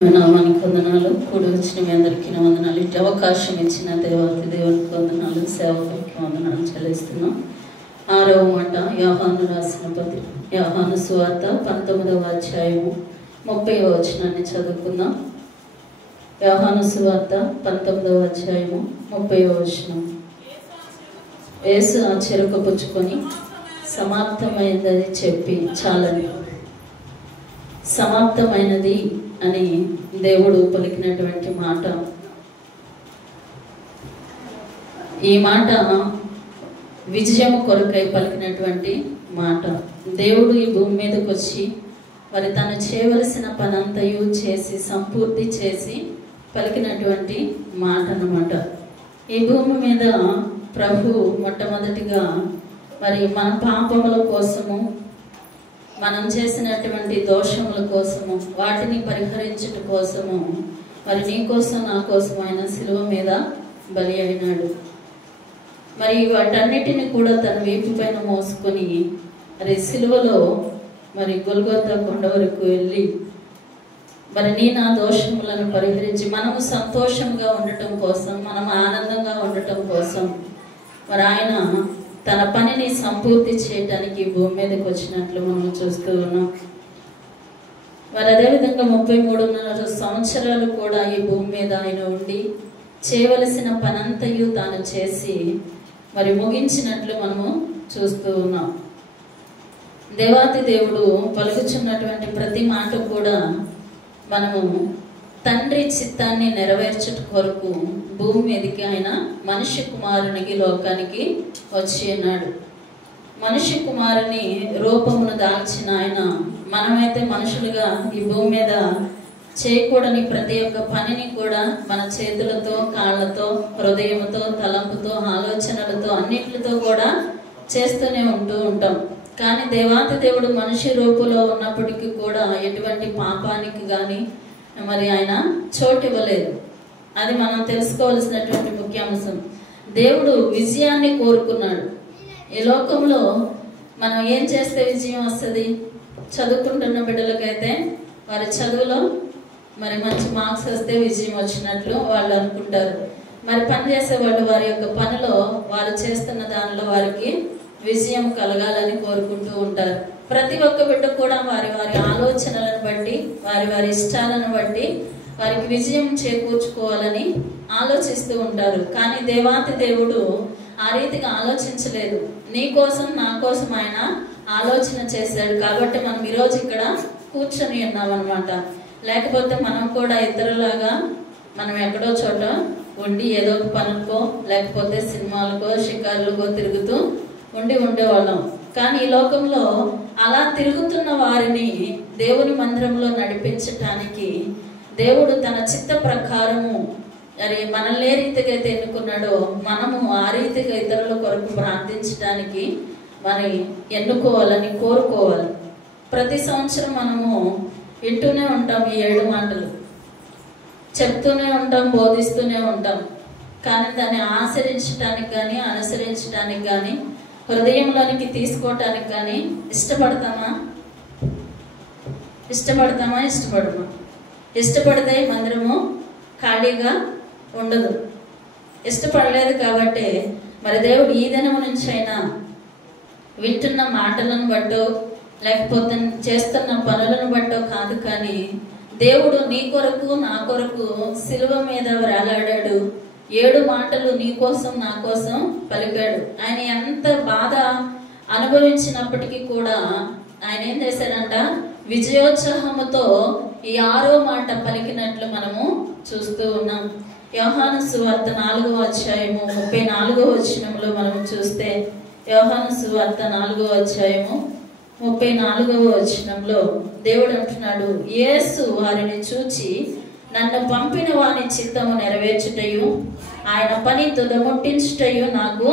నామానికి వందనాలు. కూడి వచ్చిన మీ అందరికీ వందనాలు. ఇటు అవకాశం ఇచ్చిన దేవునికి వందనాలు, సేవకులకి వందనాలు చెల్లిస్తున్నాం. 6వ మాట యోహాను రాసిన పత్రిక, యోహాను సువార్త 19వ అధ్యాయము 30వ వచనాన్ని చదువుకుందాం. యోహాను సువార్త 19వ అధ్యాయము 30వ వచనం. యేసు ఆ చెరుక పుచ్చుకొని సమాప్తమైనది చెప్పి చాలని, సమాప్తమైనది అని దేవుడు పలికినటువంటి మాట. ఈ మాట విజయము కొరకై పలికినటువంటి మాట. దేవుడు ఈ భూమి మీదకి వచ్చి మరి తను చేయవలసిన పనంతయు చేసి సంపూర్తి చేసి పలికినటువంటి మాట అన్నమాట. ఈ భూమి మీద ప్రభు మొట్టమొదటిగా మరి మన పాపముల కోసము, మనం చేసినటువంటి దోషముల కోసము, వాటిని పరిహరించుట కోసము మరి నీ కోసం నా కోసం ఆయన శిలువ మీద బలి అయినాడు. మరి వాటన్నిటిని కూడా తన వీపు పైన మోసుకొని మరి శిలువలో మరి గొల్గొతా కొండ వరకు వెళ్ళి మరి నీ నా దోషములను పరిహరించి మనము సంతోషంగా ఉండటం కోసం, మనం ఆనందంగా ఉండటం కోసం మరి ఆయన తన పనిని సంపూర్తి చేయడానికి భూమి మీదకి వచ్చినట్లు మనం చూస్తూ ఉన్నాం. మరి అదేవిధంగా 33.5 సంవత్సరాలు కూడా ఈ భూమి మీద ఆయన ఉండి చేయవలసిన పనంతయు తాను చేసి మరి ముగించినట్లు మనము చూస్తూ ఉన్నాం. దేవాతి దేవుడు పలుకుచున్నటువంటి ప్రతి మాట కూడా మనము తండ్రి చిత్తాన్ని నెరవేర్చుట కొరకు భూమి మీదకి ఆయన మనిషి కుమారునికి లోకానికి వచ్చి ఉన్నాడు. మనిషి కుమారుని రూపమును దాల్చిన ఆయన మనమైతే మనుషులుగా ఈ భూమి మీద చేయకూడని ప్రతి ఒక్క పనిని కూడా మన చేతులతో, కాళ్ళతో, హృదయంతో, తలంపుతో, ఆలోచనలతో అన్నిటితో కూడా చేస్తూనే ఉంటాం. కానీ దేవాతి దేవుడు మనిషి రూపంలో ఉన్నప్పటికీ కూడా ఎటువంటి పాపానికి కానీ మరి ఆయన చోటు ఇవ్వలేదు. అది మనం తెలుసుకోవాల్సినటువంటి ముఖ్యాంశం. దేవుడు విజయాన్ని కోరుకున్నాడు. ఈ లోకంలో మనం ఏం చేస్తే విజయం వస్తుంది? చదువుకుంటున్న బిడ్డలకైతే వారి చదువులో మరి మంచి మార్క్స్ వస్తే విజయం వచ్చినట్లు వాళ్ళు అనుకుంటారు. మరి పని చేసే వాళ్ళు వారి యొక్క పనిలో వారు చేస్తున్న దానిలో వారికి విజయం కలగాలని కోరుకుంటూ ఉంటారు. ప్రతి ఒక్క బిడ్డ కూడా వారి వారి ఆలోచనలను బట్టి, వారి వారి ఇష్టాలను బట్టి వారికి విజయం చేకూర్చుకోవాలని ఆలోచిస్తూ ఉంటారు. కానీ దేవాతి దేవుడు ఆ రీతిగా ఆలోచించలేదు. నీ కోసం, నా కోసం ఆయన ఆలోచన చేశాడు. కాబట్టి మనం ఈరోజు ఇక్కడ కూర్చొని ఉన్నాం అన్నమాట. లేకపోతే మనం కూడా ఇతరులాగా మనం ఎక్కడో చోట ఉండి ఏదో ఒక పనులకో లేకపోతే సినిమాలకో షికారులకో తిరుగుతూ ఉండేవాళ్ళం. కానీ ఈ లోకంలో అలా తిరుగుతున్న వారిని దేవుని మందిరంలో నడిపించటానికి దేవుడు తన చిత్త ప్రకారము మరి మనల్ని ఏ రీతిగా అయితే ఎన్నుకున్నాడో మనము ఆ రీతిగా ఇతరుల కొరకు ప్రార్థించడానికి మరి ఎన్నుకోవాలని కోరుకోవాలి. ప్రతి సంవత్సరం మనము వింటూనే ఉంటాం ఈ 7 మాటలు, చెప్తూనే ఉంటాం, బోధిస్తూనే ఉంటాం. కానీ దాన్ని ఆచరించడానికి కానీ, అనుసరించడానికి కానీ, హృదయంలోనికి తీసుకోవటానికి కానీ ఇష్టపడతామా? ఇష్టపడితే మందిరము ఖాళీగా ఉండదు. ఇష్టపడలేదు కాబట్టి మరి దేవుడు ఈ దినం నుంచి అయినా వింటున్న మాటలను బట్టో లేకపోతే చేస్తున్న పనులను బట్టో కాదు, కానీ దేవుడు నీ కొరకు, నా కొరకు శిలువ మీద వేలాడాడు. 7 మాటలు నీ కోసం, నా కోసం పలికాడు. ఆయన ఎంత బాధ అనుభవించినప్పటికీ కూడా ఆయన ఏం చేశాడంట? విజయోత్సాహముతో ఈ 6వ మాట పలికినట్లు మనము చూస్తూ ఉన్నాం. యోహాను సువార్త 4వ అధ్యాయము 34వ వచనంలో మనం చూస్తే, యోహాను సువార్త 4వ అధ్యాయము 34వ వచనంలో దేవుడు అంటున్నాడు, యేసు వారిని చూచి నన్ను పంపిన వాని చిత్తము నెరవేర్చుటయు ఆయన పని తుదముట్టించుటయు నాకు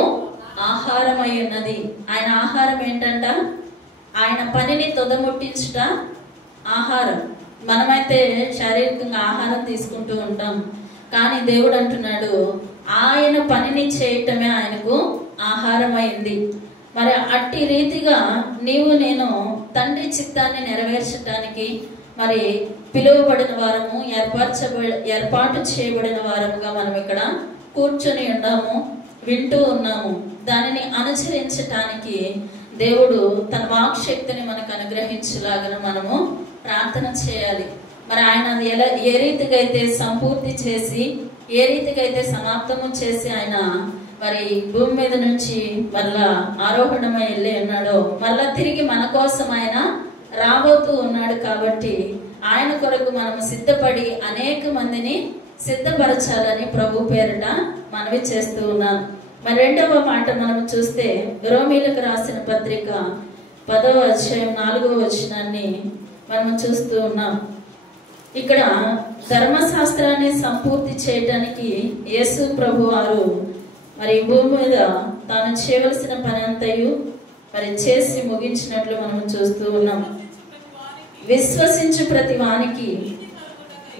ఆహారమై ఉన్నది. ఆయన ఆహారం ఏంటంట? ఆయన పనిని తుదముట్టించుట ఆహారం. మనమైతే శారీరకంగా ఆహారం తీసుకుంటూ ఉంటాం, కానీ దేవుడు అంటున్నాడు ఆయన పనిని చేయటమే ఆయనకు ఆహారమైంది. మరి అట్టి రీతిగా నీవు నేను తండ్రి చిత్తాన్ని నెరవేర్చడానికి మరి పిలువబడిన వారము, ఏర్పాటు చేయబడిన వారముగా మనం ఇక్కడ కూర్చొని ఉన్నాము, వింటూ ఉన్నాము. దానిని అనుసరించటానికి దేవుడు తన వాక్శక్తిని మనకు అనుగ్రహించలాగా మనము ప్రార్థన చేయాలి. మరి ఆయన ఏ రీతిగా అయితే సంపూర్తి చేసి, ఏ రీతిగా అయితే సమాప్తము చేసి ఆయన మరి భూమి మీద నుంచి మళ్ళా ఆరోహణమై వెళ్ళి ఉన్నాడో, మళ్ళా తిరిగి మన కోసం ఆయన రాబోతూ ఉన్నాడు. కాబట్టి ఆయన కొరకు మనం సిద్ధపడి అనేక మందిని సిద్ధపరచాలని ప్రభు పేరిట మనవి చేస్తూ ఉన్నాం. మరి రెండవ మాట మనం చూస్తే రోమీలకు రాసిన పత్రిక 10వ అధ్యాయం 4వ వచనాన్ని మనం చూస్తూ ఉన్నాం. ఇక్కడ ధర్మశాస్త్రాన్ని సంపూర్తి చేయడానికి యేసు ప్రభు వారు మరి భూమి మీద తాను చేయవలసిన పని అంతయు మరి చేసి ముగించినట్లు మనం చూస్తూ ఉన్నాం. విశ్వసించు ప్రతి వానికి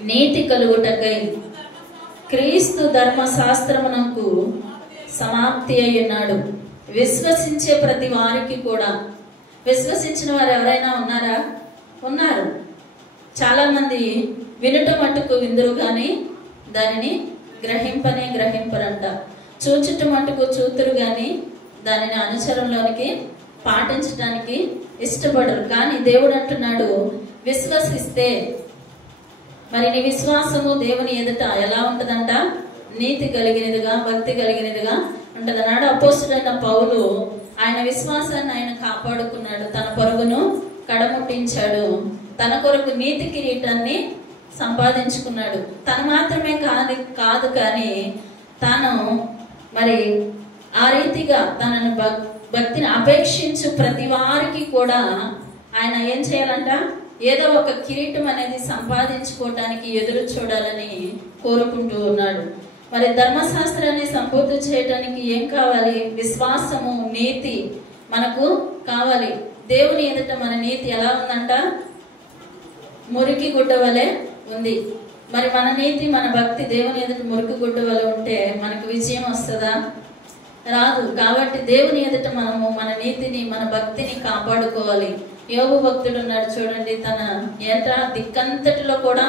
నీతి కలుగుటకై క్రీస్తు ధర్మశాస్త్రమునకు సమాప్తి అయి ఉన్నాడు. విశ్వసించే ప్రతి వారికి కూడా, విశ్వసించిన వారు ఎవరైనా ఉన్నారా? ఉన్నారు. చాలా మంది వినుట మట్టుకు విందురు గాని దానిని గ్రహింపరంట. చూచుట మట్టుకు చూతురు గాని దానిని అనుసరంలోనికి పాటించడానికి ఇష్టపడరు. కానీ దేవుడు అంటున్నాడు, విశ్వసిస్తే మరి నీ విశ్వాసము దేవుని ఎదుట ఎలా ఉంటదంట? నీతి కలిగినదిగా, భక్తి కలిగినదిగా ఉంటదన్నాడు. అపోస్తుడైన పౌలు ఆయన విశ్వాసాన్ని ఆయన కాపాడుకున్నాడు, తన పరుగును కడముట్టించాడు, తన కొరకు నీతి కిరీటాన్ని సంపాదించుకున్నాడు. తను మాత్రమే కాదు కానీ తాను మరి ఆ రీతిగా తనను భక్తిని అపేక్షించు ప్రతి వారికి కూడా ఆయన ఏం చేయాలంట? ఏదో ఒక కిరీటం అనేది సంపాదించుకోవటానికి ఎదురు చూడాలని కోరుకుంటూ ఉన్నాడు. మరి ధర్మశాస్త్రాన్ని సంపూర్తి చేయడానికి ఏం కావాలి? విశ్వాసము, నీతి మనకు కావాలి. దేవుని ఎదుట మన నీతి ఎలా ఉందంట? మురికి గుడ్డ వలె ఉంది. మరి మన నీతి, మన భక్తి దేవుని ఎదుట మురికి గుడ్డ వలె ఉంటే మనకు విజయం వస్తుందా? రాదు. కాబట్టి దేవుని ఎదుట మనము మన నీతిని, మన భక్తిని కాపాడుకోవాలి. యోబు భక్తుడు ఉన్నాడు చూడండి, తన దిక్కంతటిలో కూడా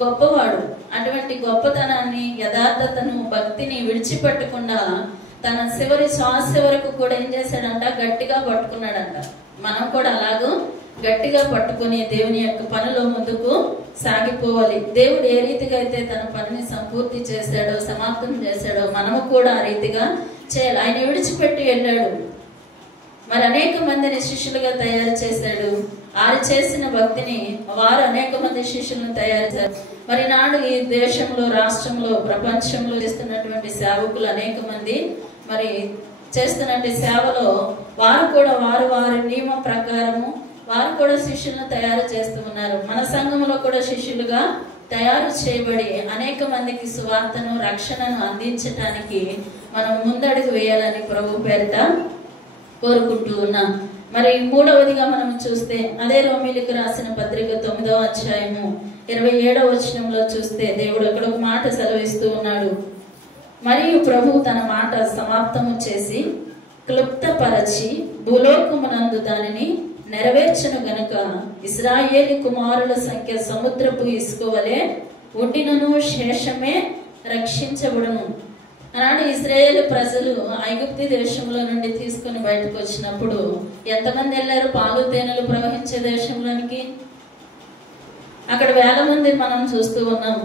గొప్పవాడు. అటువంటి గొప్పతనాన్ని, యథార్థతను, భక్తిని విడిచిపెట్టకుండా తన చివరి శ్వాస వరకు కూడా ఏం చేశాడంట? గట్టిగా పట్టుకున్నాడంట. మనం కూడా అలాగూ గట్టిగా పట్టుకుని దేవుని యొక్క పనిలో ముందుకు సాగిపోవాలి. దేవుడు ఏ రీతిగా అయితే తన పనిని సంపూర్తి చేశాడో, సమాప్తం చేశాడో, మనము కూడా ఆ రీతిగా చేయాలి. ఆయన విడిచిపెట్టి వెళ్ళాడు, మరి అనేక మందిని శిష్యులుగా తయారు చేశాడు. ఆయన చేసిన భక్తిని వారు అనేక మంది శిష్యులను తయారు చేశారు. మరి నాడు ఈ దేశంలో, రాష్ట్రంలో, ప్రపంచంలో చేస్తున్నటువంటి సేవకులు అనేక మంది మరి చేస్తున్నటువంటి సేవలో వారు కూడా వారి నియమ ప్రకారము వారు కూడా శిష్యులను తయారు చేస్తూ ఉన్నారు. మన సంఘంలో కూడా శిష్యులుగా తయారు చేయబడి అనేక మందికి సువార్తను, రక్షణను అందించటానికి మనం ముందడుగు వేయాలని ప్రభు పేరిట కోరుకుంటూ ఉన్నాం. మరి మూడవదిగా మనం చూస్తే అదే రోమీలకు రాసిన పత్రిక 9వ అధ్యాయము 27వ వచనంలో చూస్తే దేవుడు అక్కడ ఒక మాట సెలవిస్తూ ఉన్నాడు. మరియు ప్రభు తన మాట సమాప్తము చేసి క్లుప్తపరచి భూలోకమునందు దానిని నెరవేర్చను గనుక ఇశ్రాయేలు కుమారుల సంఖ్య సముద్రపు ఇసుక వలె ఉండినను శేషమే రక్షించబడును. ఆనాడు ఇశ్రాయేలు ప్రజలు ఐగుప్తు దేశంలో నుండి తీసుకుని బయటకు వచ్చినప్పుడు ఎంతమంది వెళ్ళారు? పాలు తేనెలు ప్రవహించే దేశంలోనికి. అక్కడ వేల మంది మనం చూస్తూ ఉన్నాం.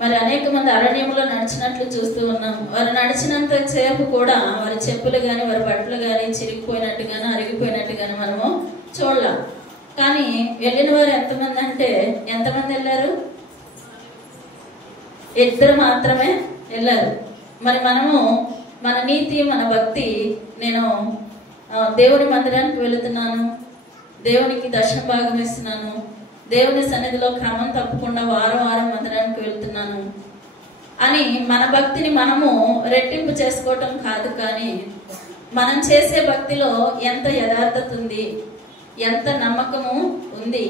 మరి అనేక మంది అరణ్యంలో నడిచినట్లు చూస్తూ ఉన్నాం. వారు నడిచినంత సేపు కూడా వారి చెప్పులు గాని, వారి బట్టలు గాని చిరిగిపోయినట్టుగాను, అరిగిపోయినట్టుగాను మనము చూడలేం. కానీ వెళ్ళిన వారు ఎంతమంది అంటే ఎంతమంది వెళ్ళారు? 2 మాత్రమే వెళ్ళారు. మరి మనము మన నీతి, మన భక్తి, నేను దేవుని మందిరానికి వెళుతున్నాను, దేవునికి దశమ భాగం ఇస్తున్నాను, దేవుని సన్నిధిలో క్రమం తప్పకుండా వారం మందిరానికి వెళ్తున్నాను అని మన భక్తిని మనము రెట్టింపు చేసుకోవటం కాదు. కానీ మనం చేసే భక్తిలో ఎంత యథార్థత ఉంది, ఎంత నమ్మకము ఉంది,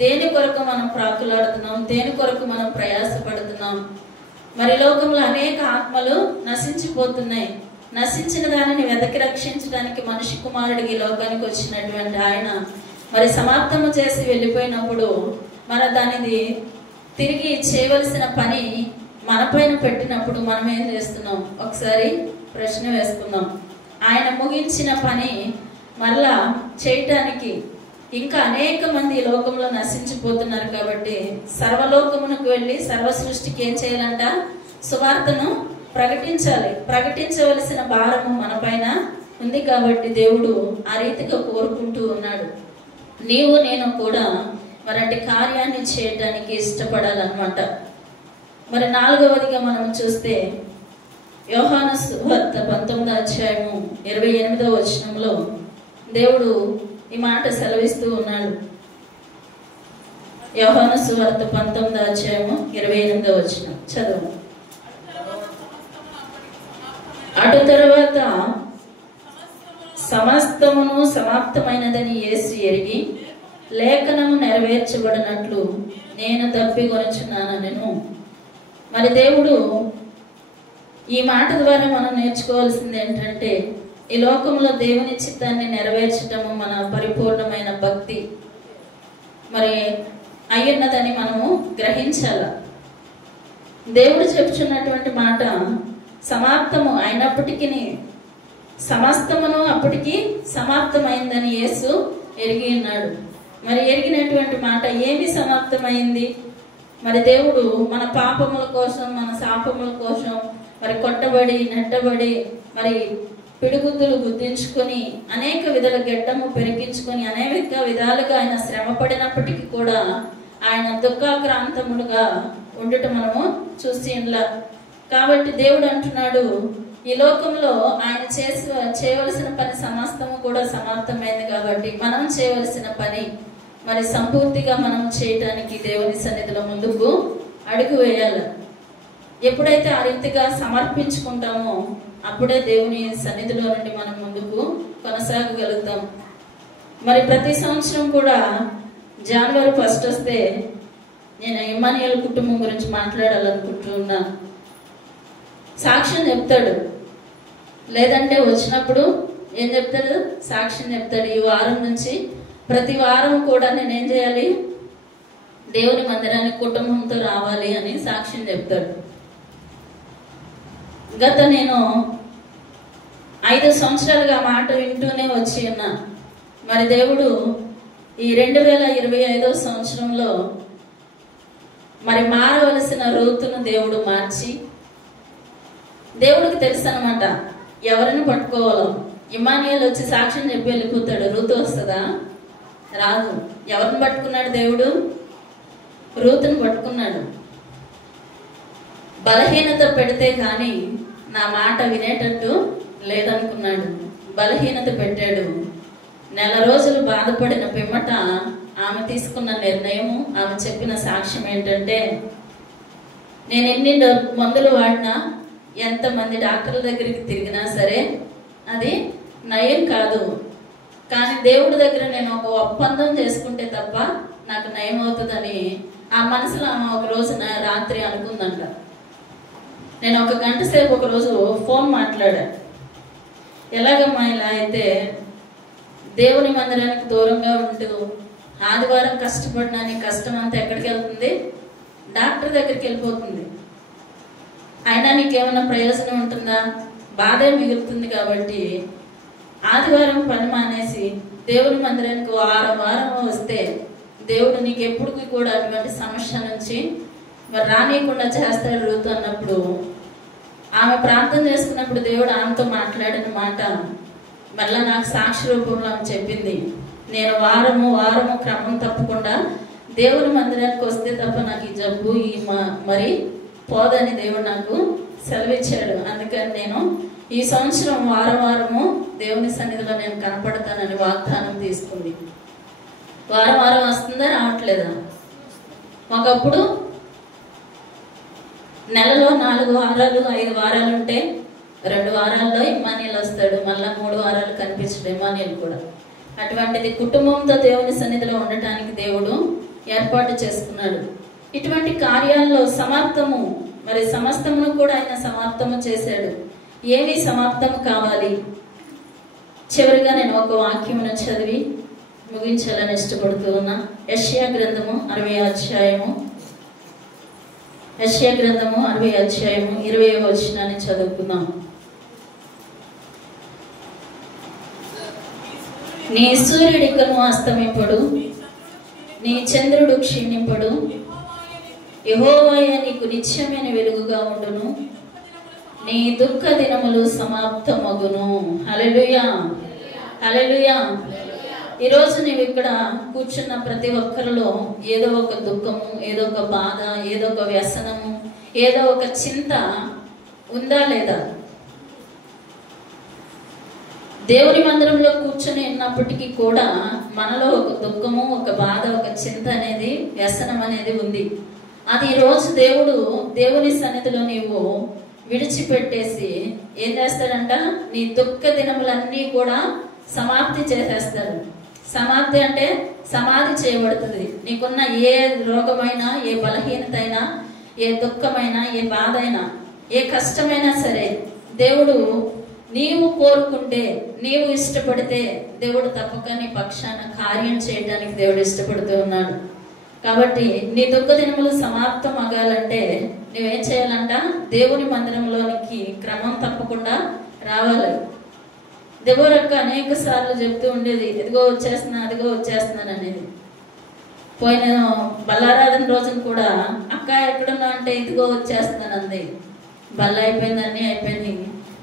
దేని కొరకు మనం ప్రాకులాడుతున్నాం, దేని కొరకు మనం ప్రయాసపడుతున్నాం. మరి లోకంలో అనేక ఆత్మలు నశించిపోతున్నాయి. నశించిన దానిని వెతకి రక్షించడానికి మనిషి కుమారుడికి ఈ లోకానికి వచ్చినటువంటి ఆయన మరి సమాప్తము చేసి వెళ్ళిపోయినప్పుడు మన దానిది తిరిగి చేయవలసిన పని మన పైన పెట్టినప్పుడు మనం ఏం చేస్తున్నాం? ఒకసారి ప్రశ్న వేసుకుందాం. ఆయన ముగించిన పని మరలా చేయటానికి ఇంకా అనేక మంది ఈ లోకంలో నశించిపోతున్నారు కాబట్టి సర్వలోకమునకు వెళ్ళి సర్వ సృష్టికి ఏం చేయాలంట? సువార్తను ప్రకటించాలి. ప్రకటించవలసిన భారము మన పైన ఉంది కాబట్టి దేవుడు ఆ రీతిగా కోరుకుంటూ ఉన్నాడు. నీవు నేను కూడా మరంటి కార్యాన్ని చేయటానికి ఇష్టపడాలన్నమాట. మరి 4వదిగా మనం చూస్తే యోహాను సువార్త 19వ అధ్యాయము 28వ వచనంలో దేవుడు ఈ మాట సెలవిస్తూ ఉన్నాడు. యోహాను సువార్త 19వ అధ్యాయము 28వ వచనం చదువు. అటు తరువాత సమస్తమును సమాప్తమైనదని యేసు ఎరిగి లేఖనము నెరవేర్చబడినట్లు నేను తప్పికొనుచున్నానెను. మరి దేవుడు ఈ మాట ద్వారా మనం నేర్చుకోవాల్సింది ఏంటంటే ఈ లోకంలో దేవుని చిత్తాన్ని నెరవేర్చటము మన పరిపూర్ణమైన భక్తి మరి అయ్యున్నదని మనము గ్రహించాల. దేవుడు చెప్తున్నటువంటి మాట సమాప్తము అయినప్పటికీ సమస్తమును అప్పటికి సమాప్తమైందని యేసు ఎరిగి ఉన్నాడు. మరి ఎరిగినటువంటి మాట ఏమి సమాప్తమైంది? మరి దేవుడు మన పాపముల కోసం మన శాపముల కోసం మరి కొట్టబడి నెట్టబడి మరి పిడిగుద్దులు గుద్దించుకొని అనేక విధాల గడ్డము పెరిగించుకొని అనేక విధాలుగా ఆయన శ్రమ పడినప్పటికీ కూడా ఆయన దుఃఖాక్రాంతములుగా ఉండటం మనము చూసి ఇలా. కాబట్టి దేవుడు అంటున్నాడు ఈ లోకంలో ఆయన చేయవలసిన పని సమస్తము కూడా సమాప్తమైంది కాబట్టి మనం చేయవలసిన పని మరి సంపూర్తిగా మనం చేయటానికి దేవుని సన్నిధిలో ముందుకు అడుగు వేయాలి. ఎప్పుడైతే ఆ రీతిగా సమర్పించుకుంటామో అప్పుడే దేవుని సన్నిధిలో నుండి మనం ముందుకు కొనసాగగలుగుతాం. మరి ప్రతి సంవత్సరం కూడా జనవరి 1 వస్తే నేను ఇమ్మానుయేల్ కుటుంబం గురించి మాట్లాడాలనుకుంటున్నా. సాక్ష్యం చెప్తాడు, లేదంటే వచ్చినప్పుడు ఏం చెప్తాడు? సాక్ష్యం చెప్తాడు. ఈ వారం నుంచి ప్రతి వారం కూడా నేనేం చేయాలి? దేవుని మందిరానికి కుటుంబంతో రావాలి అని సాక్ష్యం చెప్తాడు. గత నేను 5 సంవత్సరాలుగా మాట వింటూనే వచ్చి ఉన్నా. మరి దేవుడు ఈ 2025వ సంవత్సరంలో మరి మారవలసిన రూతును దేవుడు మార్చి, దేవుడికి తెలుసు అనమాట ఎవరిని పట్టుకోవాలో. ఇమ్మానుయేల్ వచ్చి సాక్ష్యం చెప్పి వెళ్ళిపోతాడు, రూతు వస్తుందా? రాదు. ఎవరిని పట్టుకున్నాడు దేవుడు? రూతుని పట్టుకున్నాడు. బలహీనత పెడితే కానీ నా మాట వినేటట్టు లేదనుకున్నాడు. బలహీనత పెట్టాడు. 1 రోజులు బాధపడిన పిమ్మట ఆమె తీసుకున్న నిర్ణయము, ఆమె చెప్పిన సాక్ష్యం ఏంటంటే, నేను ఎన్ని మందులు వాడినా, ఎంతమంది డాక్టర్ల దగ్గరికి తిరిగినా సరే అది నయం కాదు. కానీ దేవుడి దగ్గర నేను ఒక ఒప్పందం చేసుకుంటే తప్ప నాకు నయం అవుతుందని ఆ మనసులో ఆమె ఒక రోజు రాత్రి అనుకుందంట. నేను 1 గంట సేపు ఒకరోజు ఫోన్ మాట్లాడా. ఎలాగమ్మా ఇలా అయితే దేవుని మందిరానికి దూరంగా ఉంటూ ఆదివారం కష్టపడినా నీ కష్టం అంతా ఎక్కడికి వెళ్తుంది? డాక్టర్ దగ్గరికి వెళ్ళిపోతుంది. అయినా నీకేమైనా ప్రయోజనం ఉంటుందా? బాధే మిగులుతుంది. కాబట్టి ఆదివారం పని మానేసి దేవుని మందిరానికి వారం వస్తే దేవుడు నీకు ఎప్పటికీ కూడా అటువంటి సమస్య నుంచి మరి రానియకుండా చేస్తాడు రూతు అన్నప్పుడు, ఆమె ప్రార్థన చేసుకున్నప్పుడు దేవుడు ఆమెతో మాట్లాడిన మాట మళ్ళా నాకు సాక్షి రూపంలో ఆమె చెప్పింది. నేను వారము క్రమం తప్పకుండా దేవుని మందిరానికి వస్తే తప్ప నాకు ఈ జబ్బు మరి పోదని దేవుడు నాకు సెలవిచ్చాడు. అందుకని నేను ఈ సంవత్సరం వారము దేవుని సన్నిధిలో నేను కనపడతానని వాగ్దానం తీసుకుంది. వారం వస్తుందా? రావట్లేదా? ఒకప్పుడు నెలలో 4 వారాలు 5 వారాలు ఉంటే 2 వారాల్లో ఇమ్మానుయేల్ వస్తాడు. మళ్ళా 3 వారాలు కనిపించడు ఇమ్మానుయేల్ కూడా. అటువంటిది కుటుంబంతో దేవుని సన్నిధిలో ఉండటానికి దేవుడు ఏర్పాటు చేసుకున్నాడు. ఇటువంటి కార్యాల్లో సమాప్తము మరి సమస్తమును కూడా ఆయన సమాప్తము చేశాడు. ఏమి సమాప్తము కావాలి? చివరిగా నేను ఒక వాక్యమును చదివి ముగించాలని ఇష్టపడుతూ ఉన్నా. యెషయా గ్రంథము 60వ అధ్యాయము యెషయా గ్రంథము 60 అధ్యాయము 20వ వచనాన్ని చదువుకుందాం. నీ సూర్యుడికను అస్తమింపడు, నీ చంద్రుడు క్షీణింపడు, యెహోవాయే నీకు నిత్యమైన వెలుగుగా ఉండును, నీ దుఃఖ దినములు సమాప్తమగును. హల్లెలూయా, హల్లెలూయా. ఈరోజు నీవు ఇక్కడ కూర్చున్న ప్రతి ఒక్కరిలో ఏదో ఒక దుఃఖము, ఏదో ఒక బాధ, ఏదో ఒక వ్యసనము, ఏదో ఒక చింత ఉందా లేదా? దేవుని మందిరంలో కూర్చొని ఉన్నప్పటికీ కూడా మనలో ఒక దుఃఖము, ఒక బాధ, ఒక చింత అనేది, వ్యసనం అనేది ఉంది. అది ఈరోజు దేవుని సన్నిధిలో నీవు విడిచిపెట్టేసి ఏం చేస్తాడంట? నీ దుఃఖ దినములన్నీ కూడా సమాప్తి చేసేస్తాడు. సమాప్తి అంటే సమాధి చేయబడుతుంది. నీకున్న ఏ రోగమైనా, ఏ బలహీనత అయినా, ఏ దుఃఖమైనా, ఏ బాధ అయినా, ఏ కష్టమైనా సరే దేవుడు నీవు కోరుకుంటే, నీవు ఇష్టపడితే దేవుడు తప్పక నీ పక్షాన కార్యం చేయడానికి దేవుడు ఇష్టపడుతూ ఉన్నాడు. కాబట్టి నీ దుఃఖ దినములు సమాప్తం అవ్వాలంటే నువ్వేం చేయాలంట? దేవుని మందిరంలోనికి క్రమం తప్పకుండా రావాలి. దెబోరక్క అనేక సార్లు చెప్తూ ఉండేది, ఎదిగో వచ్చేస్తున్నా, అదిగో వచ్చేస్తున్నాను అనేది. పోయిన బల్లారాధన రోజున కూడా అక్క ఎక్కడున్నా అంటే ఇదిగో వచ్చేస్తున్నాను అంది. బల్ల అయిపోయింది, అన్నీ అయిపోయింది,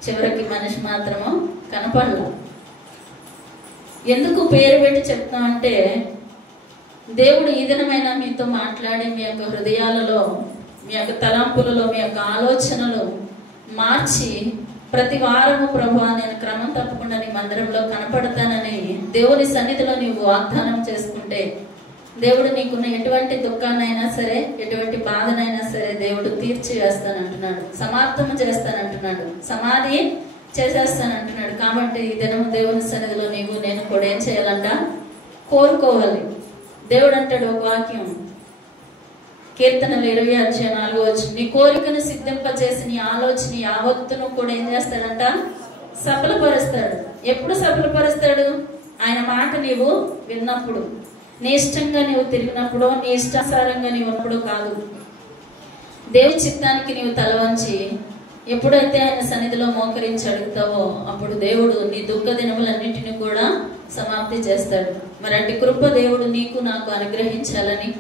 చివరికి మనిషి మాత్రము కనపడలా. ఎందుకు పేరు పెట్టి చెప్తాం అంటే, దేవుడు ఈ దినమైన మీతో మాట్లాడి మీ యొక్క హృదయాలలో, మీ యొక్క తలంపులలో, మీ యొక్క ఆలోచనలు మార్చి ప్రతి వారము ప్రభువా నేను క్రమం తప్పకుండా నీ మందిరంలో కనపడతానని దేవుని సన్నిధిలో నీవు వాగ్దానం చేసుకుంటే, దేవుడు నీకున్న ఎటువంటి దుఃఖాన్నైనా సరే, ఎటువంటి బాధనైనా సరే దేవుడు తీర్చి వేస్తానంటున్నాడు, సమాప్తం చేస్తానంటున్నాడు, సమాధి చేసేస్తానంటున్నాడు. కాబట్టి ఈ దినం దేవుని సన్నిధిలో నీవు నేను కూడా ఏం చేయాలంట? కోరుకోవాలి. దేవుడు అంటాడు ఒక వాక్యం, కీర్తనలు 20:4 నీ కోరికను సిద్ధింపజేసి నీ ఆలోచన యావత్తును కూడా ఏం చేస్తాడంట? సఫలపరుస్తాడు. ఎప్పుడు సఫలపరుస్తాడు? ఆయన మాట నీవు విన్నప్పుడు, నీ ఇష్టంగా నీవు తిరిగినప్పుడు, నీ ఇష్టానుసారంగా నీవు ఉన్నప్పుడు కాదు. దేవుని చిత్తానికి నీవు తల వంచి ఎప్పుడైతే ఆయన సన్నిధిలో మోకరించి అడుగుతావో అప్పుడు దేవుడు నీ దుఃఖ దినములన్నింటినీ కూడా సమాప్తి చేస్తాడు. మరి అట్టి కృప దేవుడు నీకు నాకు అనుగ్రహించాలని,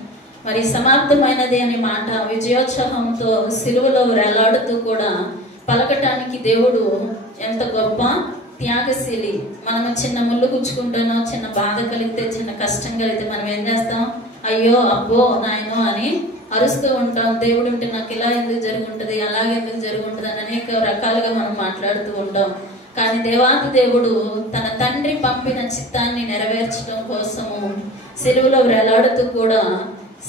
మరి సమాప్తమైనది అనే మాట విజయోత్సాహంతో సిలువలో వేలాడుతూ కూడా పలకటానికి దేవుడు ఎంత గొప్ప త్యాగశీలి. మనం చిన్న ముళ్ళు గుచ్చుకుంటానో, చిన్న బాధ కలిగితే, చిన్న కష్టం కలిగితే మనం ఏం చేస్తాం? అయ్యో, అబ్బో, నాయనో అని అరుస్తూ ఉంటాం. దేవుడు ఉంటే నాకు ఇలా ఎందుకు జరుగుంటది, అలాగే ఎందుకు జరుగుంటది అని అనేక రకాలుగా మనం మాట్లాడుతూ ఉంటాం. కానీ దేవాది దేవుడు తన తండ్రి పంపిన చిత్తాన్ని నెరవేర్చడం కోసము సిలువలో వేలాడుతూ కూడా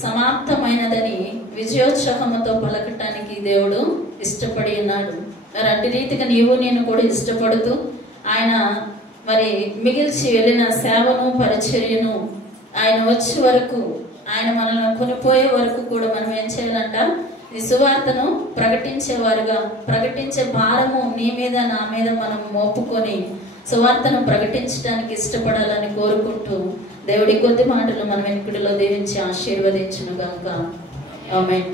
సమాప్తమైనదని విజయోత్సాహంతో పలకటానికి దేవుడు ఇష్టపడి ఉన్నాడు. మరి అట్టి రీతిగా నీవు నేను కూడా ఇష్టపడుతూ ఆయన మరి మిగిల్చి వెళ్ళిన సేవను, పరిచర్యను ఆయన వచ్చే వరకు, ఆయన మనల్ని కొనిపోయే వరకు కూడా మనం ఏం చేయాలంట? ఈ సువార్తను ప్రకటించేవారుగా, ప్రకటించే భారము నీ మీద నా మీద మనం మోపుకొని సువార్తను ప్రకటించడానికి ఇష్టపడాలని కోరుకుంటూ దేవుడి కొద్ది మాటలు మన వెనుకడిలో దీవించి ఆశీర్వదించును గాక. ఆమేన్.